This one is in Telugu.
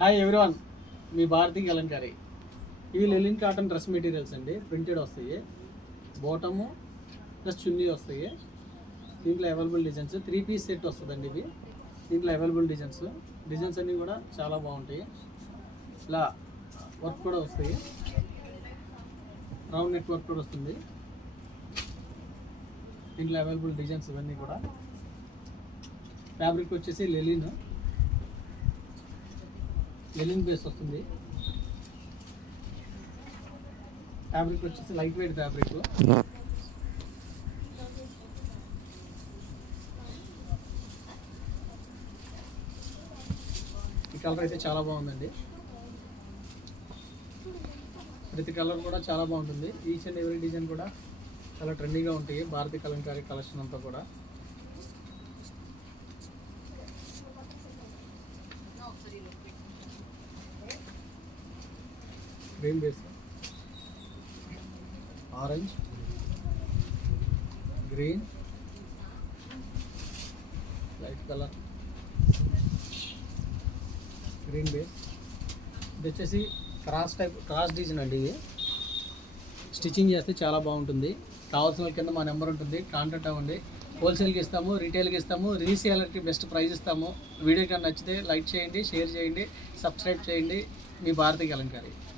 హాయ్ ఎవ్రీవన్, మీ భారతీ కలంకారీ. ఇవి లెలిన్ కాటన్ డ్రెస్ మెటీరియల్స్ అండి. ప్రింటెడ్ వస్తాయి, బాటము ప్లస్ చున్నీ వస్తాయి. దీంట్లో అవైలబుల్ డిజైన్స్ 3 పీస్ సెట్ వస్తుందండి. ఇవి దీంట్లో అవైలబుల్ డిజైన్స్ అన్నీ కూడా చాలా బాగుంటాయి. ఇలా వర్క్ కూడా వస్తాయి, రౌండ్ నెక్ వర్క్ కూడా వస్తుంది. దీంట్లో అవైలబుల్ డిజైన్స్ ఇవన్నీ కూడా. ఫ్యాబ్రిక్ వచ్చేసి లెలిన్ బేస్ వస్తుంది. ఫ్యాబ్రిక్ వచ్చేసి లైట్ వెయిట్ ఫ్యాబ్రిక్. ఈ కలర్ అయితే చాలా బాగుందండి. ప్రతి కలర్ కూడా చాలా బాగుంటుంది. ఈచ్ అండ్ ఎవరీ డిజైన్ కూడా చాలా ట్రెండీగా ఉంటాయి. భారతీ కలంకారీ కలెక్షన్ అంతా కూడా. Green base, orange, green, light colour, green base. ఇది వచ్చేసి క్రాస్ డిజైన్ అండి. ఇది స్టిచ్చింగ్ చేస్తే చాలా బాగుంటుంది. కావాల్సిన వాళ్ళ కింద మా నెంబర్ ఉంటుంది, కాంటాక్ట్ అవ్వండి. హోల్సేల్కి ఇస్తాము, రీటైల్కి ఇస్తాము, రీసేలర్కి బెస్ట్ ప్రైస్ ఇస్తాము. వీడియో కానీ నచ్చితే లైక్ చేయండి, షేర్ చేయండి, సబ్స్క్రైబ్ చేయండి. మీ భారతీ కలంకారీ.